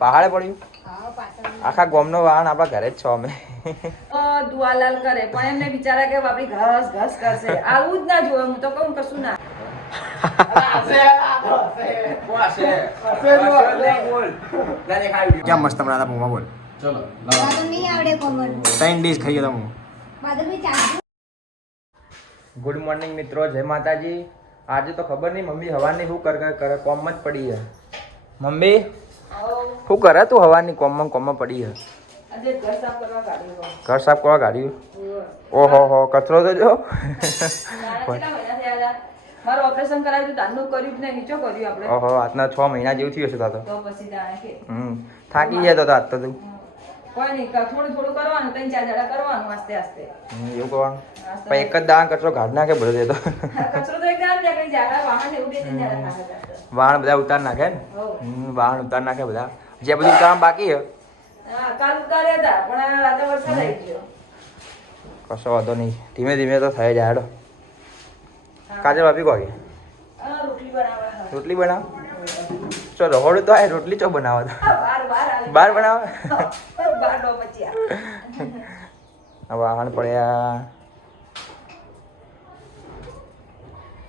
પહાડે પડ્યું આખા ગામનો વાહન આપણા ઘરે જ છો અમે દુઆલાલ કરે પણ એમને બિચારા કે બાપડી ઘસ ઘસ કરશે આવું જ ના જોવે હું તો કહું કશું ના ક્યાં મસ્ત બનાતા મોમાં બોલ ચલો નહીં આવડે કોમન 3 ડીશ ખાઈ ગયા હું બાદલ ચા ગુડ મોર્નિંગ મિત્રો જય માતાજી આજે તો ખબર નહીં મમ્મી હવાની શું કરે કોમ જ પડી છે મમ્મી શું કરે તું હવાની કોમમાં પડી છે ઘર સાફ કરવા ગાડી ઓહો હો કચરો તો જો મારું ઓપરેશન કરાવ્યું તાનું કર્યું ને નીચો કર્યું આપણે ઓહો આજના 6 મહિના જેવું થયું હશે તો પછી જાણે કે થાકી ગયા તો આજ તો તું કોઈ નહીં થોડું કરવાનું 3-4 દાડા કરવાનું આસ્તે આસ્તે એવું કરવાનું પણ એક જ દાણ કચરો ગાઢ નાખે બધો દેતો કચરો તો એક દાડા નીકળી જાય વાહન એવું 2-3 દાડા નાખે વાહન બધા ઉતાર નાખે ને વાહન ઉતાર નાખે બધા જે બધું કામ બાકી છે હા કાલ ઉતાર્યા હતા પણ રાતે વરસાદ આવી ગયો કશો વાંધો નહીં ધીમે ધીમે તો થઈ જાય હેડો કાજલ ભાભી કહો રોટલી બનાવ ચો રહોડું તો આ રોટલી ચો બનાવો તો બાર બનાવો વાહન પડ્યા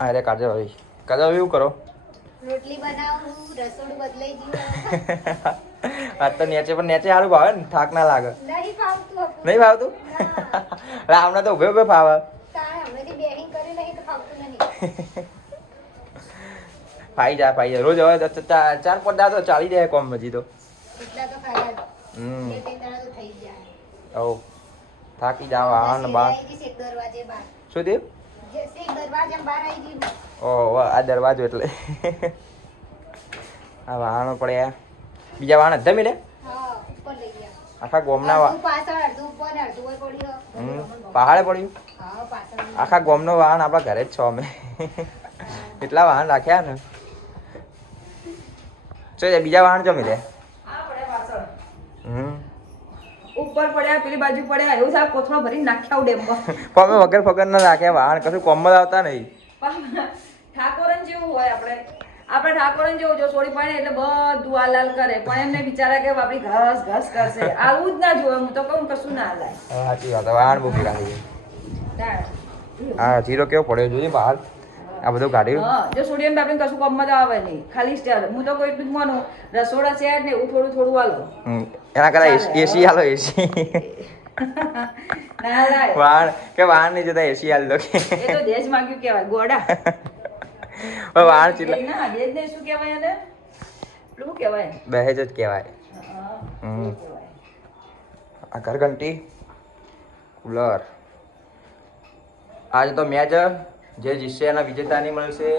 અરે કાજલ ભાભી એવું કરો રોટલી બનાવું રસોડું બદલાઈ ગયું આજ તો નેચે પણ નેચે સારું ભાવે ને થાક ના લાગે નહીં ફાવતું નહીં ભાવતું હમણાં તો ઉભે ઉભે ફાવે હમણાંથી બેહિંગ કરી નહીં તો ફાવતું નહીં ફાઈ જાય રોજ હવે 4-5 દાડા તો ચાલી જાય કોમ હજી તો એટલા તો ખાધા 2-3 દાડા તો થઈ જાય ઓ થાકી જાવ આન બાર શેક દરવાજે બહાર શું થયું શેક દરવાજે બહાર આવી ગઈ ઓ આ દરવાજો એટલે આ વાહનો પડ્યા બીજા વાહન હતા મિલે હા ઉપર લઈ ગયા આખા ગોમના પાછળ અડધું ઉપર અડધું ઉપર પડ્યું પહાડે પડ્યું હા પાછળ આખા ગોમનો વાહન આપણા ઘરે જ છો અમે એટલા વાહન રાખ્યા ને ચો બીજા વાહન જો મિલે ઉપર પડ્યા પેલી બાજુ પડ્યા એવું સાહેબ કોથળો ભરી નાખ્યા ડેમમાં પણ અમે વગર ના રાખ્યા વાહન કશું કોમમાં આવતા નહીં ઠાકોરન જેવું હોય આપણે ઠાકોરન જેવું જો છોડી પડે એટલે બધું આલાલ કરે પણ એમને બિચારા કે બાપડી ઘસ ઘસ કરશે આવું જ ના જોવે હું તો કહું કશું ના હલાય સાચી વાત વાહન બહુ ભેગા થઈ ગયા હા જીરો કેવો પડ્યો જોઈએ બહાર આ બધું કાઢ્યું હા જો સોડિયમ બાપડી કશું કોમમાં તો આવે નહીં ખાલી સ્ટેર હું તો કોઈ એટલું જ માનું રસોડા છે ને એવું થોડું આલો એના કરતા એસી હાલો એસી ના લાય વાહન નહીં જતા એસી હાલ દો એ તો દેશ માંગ્યું કહેવાય ગોડા વાહન ચીલા ના દેશ ને શું કહેવાય એને શું કહેવાય દહેજ જ કહેવાય આ ઘર ઘંટી કુલર આજે તો મેચ જે જીતશે એના વિજેતાની મળશે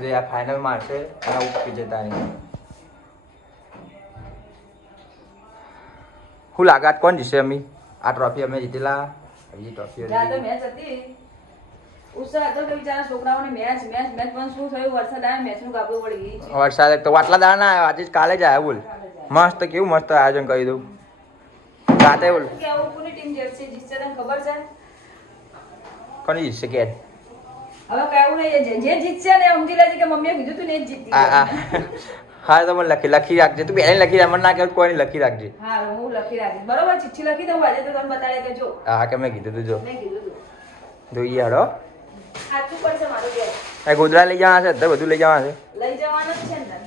જે આ ફાઇનલમાં હશે એના ઉપવિજેતાની શું લાગે આજ કોણ જીતશે અમી આ ટ્રોફી અમે જીતેલા બીજી ટ્રોફી તો મેચ હતી ઉત્સાહ હતો કે બિચારા છોકરાઓને મેચ પણ શું થયું વરસાદ આવે મેચનું કાપવું પડી ગઈ વરસાદ તો આટલા દાડા ના આવ્યો આજે કાલે જ આવ્યો બોલ મસ્ત કેવું મસ્ત આયોજન કરી દઉં રાતે બોલ કેવું કોની ટીમ જીતશે તને ખબર છે કોની જીતશે કે હવે કહેવું નહીં જે જીતશે ને સમજી લેજે કે મમ્મીએ કીધું તું ને જ જીતી હા તો મને લખી રાખજે તું પહેલા લખી રાખ મને ના કહે કોઈ લખી રાખજે હા હું લખી રાખીશ બરોબર ચિઠ્ઠી લખી દઉં આજે તો તને બતાડે કે જો હા કે મેં કીધું તું જો મેં કીધું તું જોઈએ હડો સાચું પડશે મારું બેગ આ ગોદડા લઈ જવાના છે અત્યારે બધું લઈ જવાના છે લઈ જવાનું જ છે ને તને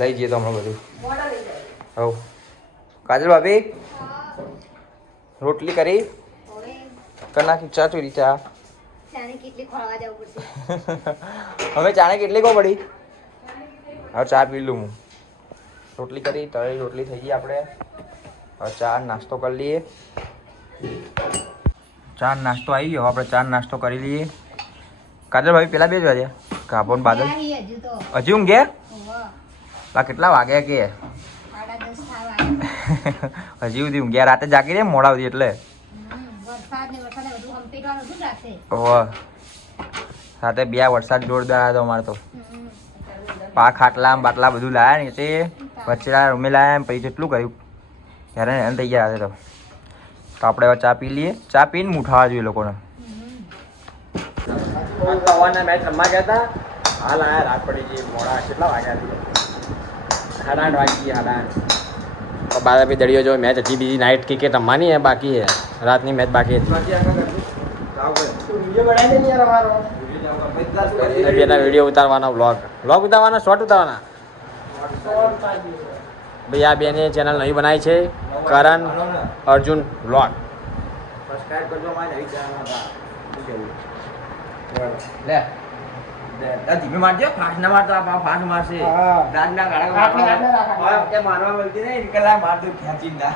લઈ જઈએ તો હમણાં બધું મોડા લઈ જાય હવ કાજલ ભાભી રોટલી કરી કરી નાખી ચા ચોરી ચા ચાને કેટલી ખોળવા જવું પડશે હવે ચાને કેટલી કો પડી હવે ચા પી લઉં હું રોટલી કરી તળી રોટલી થઈ ગઈ આપણે હવે ચા નાસ્તો કરી લઈએ ચા નાસ્તો આવી ગયો આપણે ચા નાસ્તો કરી લઈએ કાજલ ભાઈ પેલા 2 જ વાગ્યા કાબોન બાદલ હજુ તો હજી ઊંઘે બા કેટલા વાગ્યા કે 10:30 થવા હજી સુધી ઊંઘ્યા રાતે જાગી રે મોડા સુધી એટલે વરસાદ બધું કમ્પ્લીટ હતું રાખે ઓહ સાથે 2 વરસાદ જોરદાર આવ્યો અમારે તો પા ખાટલા બાટલા બધું લાયા ને તે વચ્ચે રૂમે લાયા પછી જેટલું કર્યું હેરાન હેરાન થઈ ગયા તો આપણે હવે ચા પી લઈએ ચા પીને ઉઠાવા જોઈએ લોકોને સવારના મેચ રમવા ગયા હતા હાલ આયા રાત પડી ગઈ મોડા કેટલા વાગ્યા 8:30 વાગી 8:30 और बाद अभी दड़ियो जो मैच अच्छी बीजी नाइट क्रिकेट रमवानी है बाकी है रात ની મેચ બાકી હતી બેના વિડીયો ઉતારવાનો વ્લોગ ઉતારવાના શોર્ટ ઉતારવાના ભાઈ આ બેને ચેનલ નવી બનાવી છે કરણ અર્જુન વ્લોગ સબસ્ક્રાઇબ કરજો મારી નવી ચેનલમાં લે ધીમે મારજો ફાસ્ટ ના મારતો આ ફાસ્ટ મારશે દાદના ગાડા તે મારવા મળતી નહીં કલા મારતો ખેંચી ના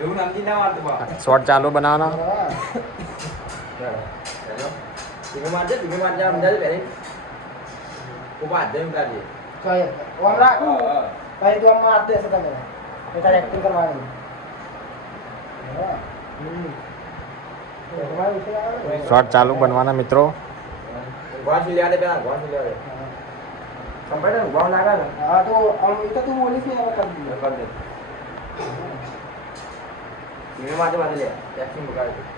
એવું નામથી ના મારતો બા શોર્ટ ચાલુ બનાવવાનો ધીમે મારજો સમજાજો પહેરી ઉભા હાથ દઈને કાઢજે શોર્ટ ચાલુ બનવાના મિત્રો ગોળ થી લેવા દે પેલા ગોળ થી લેવા દે કમ્પ્યુટર ગોળ લાગે ને હા તો તું બોલીશ ને હવે કરી દે ધીમે મારજો લે ટેક્સી મુકાડે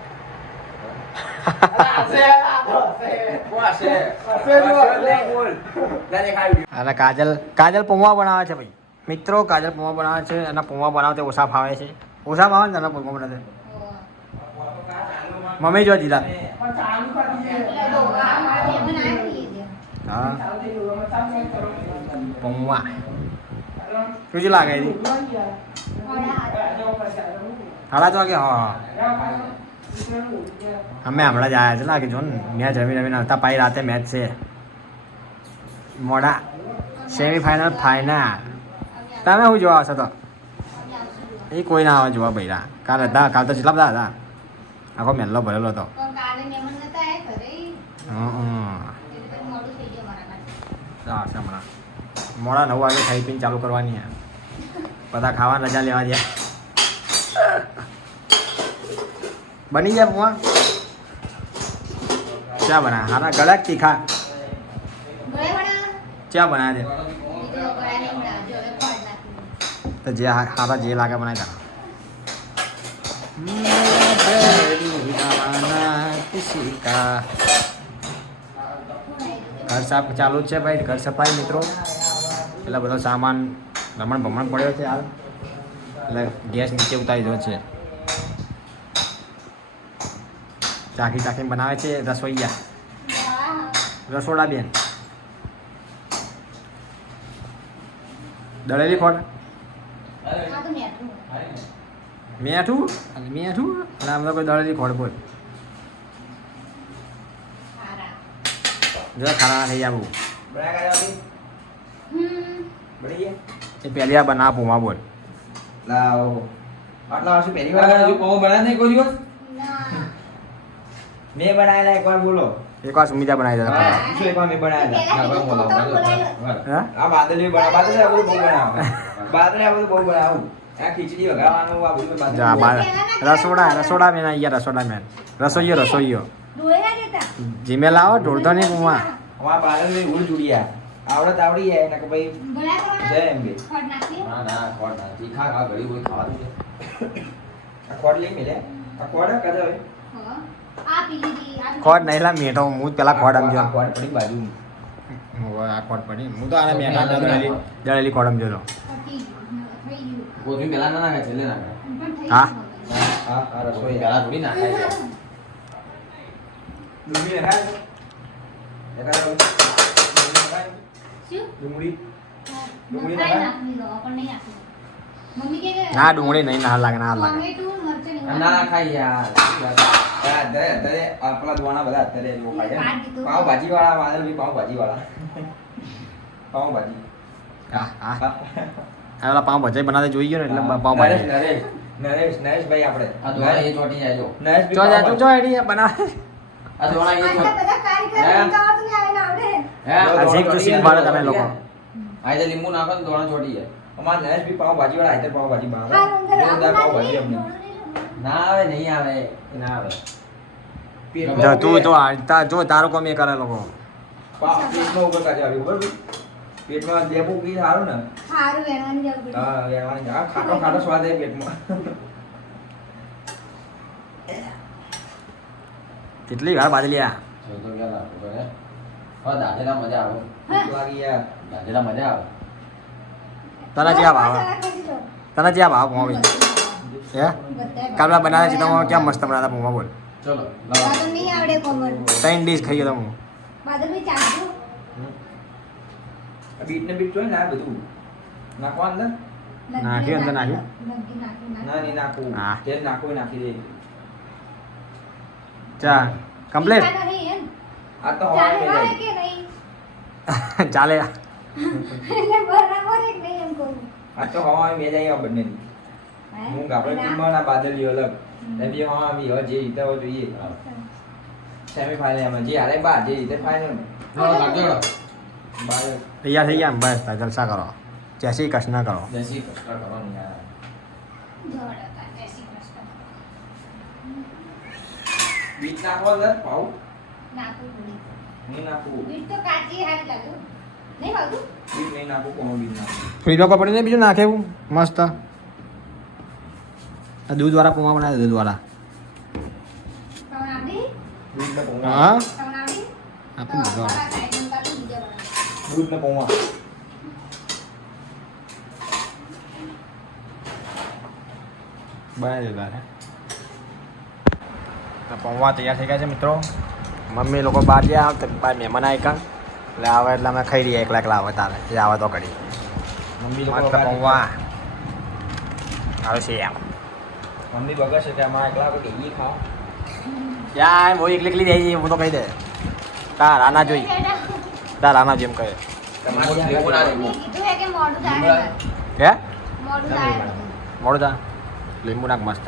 અને કાજલ પૌવા બનાવે છે ભાઈ મિત્રો કાજલ પૌવા બનાવે છે અને પૌવા બનાવતે ઓછા ફાવે છે ઓછા ફાવે ને એના પૌવા બનાવે મમ્મી જો જીરા હા પૌવા કેવું લાગે છે હાડા તો વાગે હા અમે હમણાં જ આવ્યા છે લાગે જો ને મેચ રમીને આવતા પાઈ રાતે મેચ છે મોડા સેમીફાઇનલ ફાઇનલ તમે શું જોવા આવશો તો એ કોઈ ના આવે જોવા ભાઈ કાલ હતા કાલ તો કેટલા બધા હતા આખો મેલ્લો ભરેલો હતો હમણાં મોડા 9 વાગે ખાઈ પીને ચાલુ કરવાની બધા ખાવા રજા લેવા દે બની જાય પુઆ ચા બના હારા ગળક તીખા ચા બના દે તો જે હારા જે લાગે બનાવી દા ઘર સાફ ચાલુ જ છે ભાઈ ઘર સફાઈ મિત્રો એટલે બધો સામાન રમણ ભમણ પડ્યો છે હાલ એટલે ગેસ નીચે ઉતારી દો છે ચાખી બનાવે છે રસોઈયા રસોડા બેન દળેલી ખોટ મેઠું અને આમ તો કોઈ દળેલી ખોટ બોલ જો ખાના થઈ આવું એ પહેલી વાર બના પૂમા બોલ લાવો આટલા વર્ષે પહેલી વાર પૌવા બનાવ્યા નહીં કોઈ દિવસ મેં બનાવેલા એકવાર બોલો એકવાર સુમિતા બનાવી દેતા શું એકવાર મેં બનાવેલા આ બાદલી બાદલી આ બધું બહુ બનાવું બાદલી આ બધું બહુ બનાવું આ ખીચડી વઘારવાનું આ બધું જા રસોડા મેં અહીંયા રસોડા મેન રસોઈયો જીમે લાવો ઢોળતો નહીં પૂમા અમારા બાદલી ઉલ જુડિયા આવડત આવડી જાય ને કે ભાઈ જય એમ બે ના ખોટ ના તીખા ખા ઘડી કોઈ ખાવાનું છે આ ખોટ લઈ મેલે આ ખોટ કદા હોય ખોટ નહીં લા મેઠો હું જ પેલા ખોટ સમજો ખોટ પડી બાજુ આ ખોટ પડી હું તો આને મેઠા દળેલી ખોટ સમજો તો ગોધું પેલા ના નાખે છેલ્લે નાખે હા હા રસોઈ પેલા થોડી નાખાય છે ડુંગળી નાખાય ડુંગળી ના ડુંગળી નહીં ના લાગે ના લાગે ના ખાઈ યાર અત્યારે આપણા દુવાના બધા અત્યારે એવું ખાય પાવ ભાજી વાળા વાદળભાઈ પાવ ભાજી વાળા પાવ ભાજી હા પેલા પાવ ભજાઈ બનાવતે જોઈ ગયો ને એટલે પાવ ભાજી નરેશભાઈ આપણે આ દુવાના એ ચોટી જાય જો જો આઈડી બનાવે આ દુવાના એ ચોટી તમે લોકો આ તો લીંબુ નાખો ને દોણા ચોટી જાય અમારા નરેશભાઈ પાવ ભાજી વાળા આઈતર પાવ ભાજી બનાવે જોરદાર પાવ ભાજી અમને ના આવે નહીં આવે ના આવે તું તો જો તારો કોમ એ કરે લોકો પેટમાં ઉપર કાઢી આવી બરોબર પેટમાં લેબુ પી સારું ને સારું વેણવાની જવું પડે. હા વેણવાની આ ખાટો ખાટો સ્વાદ આવે પેટમાં કેટલી વાર બાજલી આ જો તો કે લાગો કરે હા દાદેલા મજા આવે ભૂખ લાગી યાર દાદેલા મજા આવે તને જ્યાં ભાવ તને જ્યાં ભાવ પૌવા ભાઈ હે કાલવા બનાવ્યા છે તમે ક્યાં મસ્ત બનાવતા પૌવા બોલ ચલો બાદલ નહીં આવડે કોમર 3 ડીશ ખાઈ ગયો તમે બાદલ ભાઈ ચાલજો બીટ ને બીટ જોઈ ને આ બધું નાખવા અંદર નાખ્યું અંદર નાખ્યું? ના નહીં નાખવું હા. તેલ નાખવું નાખી દે ચા કમ્પ્લીટ આ તો હવા મેં જાય કે નહીં ચાલે એટલે બરાબર એક નહીં એમ કહું આ તો હવા મેં જાય આ બંને હું આપણે ટીમમાં ના બાદલી અલગ એ બી હવા આવી હવે જે રીતે હોય જોઈએ સેમી ફાઇનલ જે હારે બા જે રીતે ફાઇનલ બાર તૈયાર થઈ ગયા ને બસ તાર જલસા કરો જય શ્રી કૃષ્ણ કરો જસી કષ્ટ કરવાની યાર બીટ નાખો અંદર પાઉ નાખું થોડી નહીં નાખવું બીટ તો કાચી હારી લાગુ નહીં ભાવતું બીટ નહીં નાખવું કોનો બીટ નાખવું ફ્રીજમાં પડીને બીજું નાખે એવું મસ્ત આ દૂધવાળા પૌવા બનાવે દૂધવાળા તમને આવડી દૂધ ને પૌવા હા તમને આવડી આપું તો દૂધવાળા આપણા સાઈડમાં કાઢી બીજા બનાવો. દૂધ ને પૌવા બનાવી દેતા છે તો પૌવા તૈયાર થઈ ગયા છે મિત્રો મમ્મી લોકો બહાર ગયા તો બહાર મહેમાન આવી કાં એટલે આવે એટલે અમે ખાઈ રહીએ એકલા એકલા આવે તારે એ આવે તો કરી મમ્મી લોકો મસ્ત પૌવા આવે છે એમ મમ્મી બગા છે કે અમારા એકલા કોઈ ડેલી ખાઓ યાર હું એકલી એકલી જઈ હું તો કહી દે તાર આના જોઈ તાર આના જેમ કહે તમારે મેં કીધું હે કે મોઢું થાય હે મોઢું થાય મોડું તા લીંબુ નાખ મસ્ત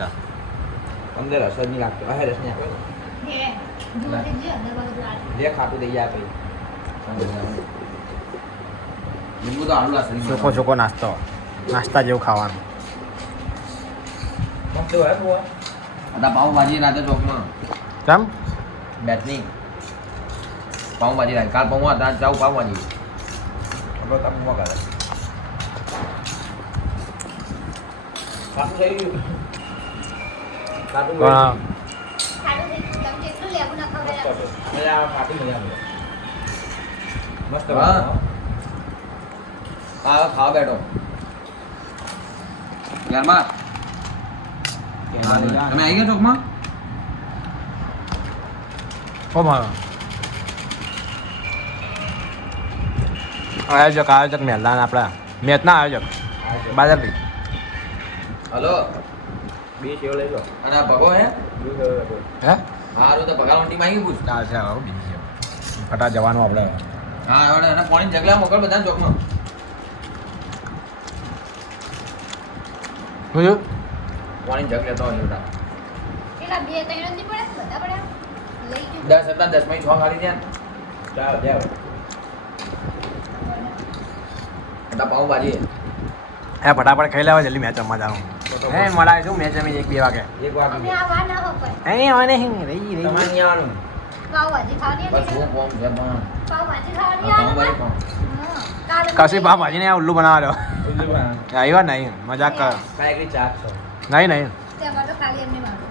અંદર રસ જ નહીં લાગતો આ રસ નહીં આપે હે જોડે જે અંદર બધું લાગે લે ખાતું દઈ આપે લીંબુ તો આલુ લાગે ચોખ્ખો ચોખ્ખો નાસ્તો નાસ્તા જેવું ખાવાનું મસ્ત હોય બુઆ आता पाव भाजी राहते चौकમાં કેમ બેટની પાવ ભાજી રાખે કાલ પાવ હતા જાવ પાવ ભાજી આપણે તો મુવા કરે ખાતું થઈ ગયું ખાતું પણ ખાડું થઈ ગયું. તમે જેટલું લેવું ના ખવડાવે. મજા આવે ખાતું મજા આવે મસ્ત હા. હોય. આ ખાવા બેઠો યારમાં તમે આવી ગયા ચોકમાં ઓ મારો આયોજક મહેલાન આપણા મેચના આયોજક બાદરભાઈ હલો બે સેવ લઈ લો અને આ ભગો હે બે સેવ લઈ લો હે હારું તો ભગા ઊંટી માંગી પૂછ ચાલશે હવે બીજી છે ફટા જવાનું આપણે હા હવે એને પાણી જગલા મોકલ બધા ચોકમાં શું પાણી જગ લેતો હોય બેટા કેટલા બે ત્રણ નથી પડે બધા પડ્યા લઈ ગયું 10 હતા 10 માં 6 ખાલી ગયા ચાલ જાવ હતા પાવ ભાજી હે ફટાફટ ખાઈ લેવા જલ્દી મેચ રમવા જાઉં હે મળાય શું મેચ રમી 1-2 વાગે એક વાર અમે આ વાર ના હો કોઈ અહીં આવે નહીં રહી તમારે રહી નહીં આવવાનું પાવભાજી ખાવાની બસ હતી હું કોમ ઘર માં પાવભાજી ખાવાની પાવ આવે ભાજી કોમ કાલે કશી બાપ ભાજીને આ ઉલ્લુ બનાવ્યો ઉલ્લુ બના આવ્યો નહીં મજાક કર કાંઈ ચાટ છો નહીં નહીં તેમાં તો ખાલી એમને મારું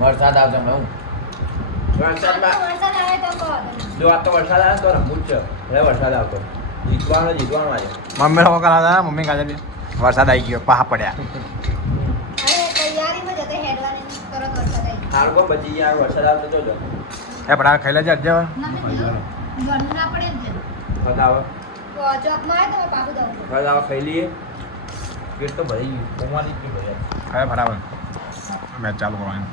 વરસાદ આવશે હમણાં હું વરસાદમાં વરસાદ આવે તો કહો તમે. જો આ તો વરસાદ આવે તો રમવું જ છે હવે વરસાદ આવતો જીતવાનું આજે મમ્મી લોકો કરાવતા મમ્મી કાજે બી વરસાદ આવી ગયો પાહા પડ્યા હવે તૈયારીમાં જતે હેડવાની તરત વરસાદ આવી હાલ કો બચી ગયા વરસાદ આવતો તો જો હે ફટાફટ ખાઈ લેજે અજ્જે હવે ઘરનું ના પડે ને વરસાદ આવે ચોકમાં આવે તો પાછું દઉં વરસાદ આવે ખાઈ લઈએ પેટ તો ભરી ગયું કોમાલી જ ભર્યા હવે ફટાફટ મેચ ચાલુ કરવાની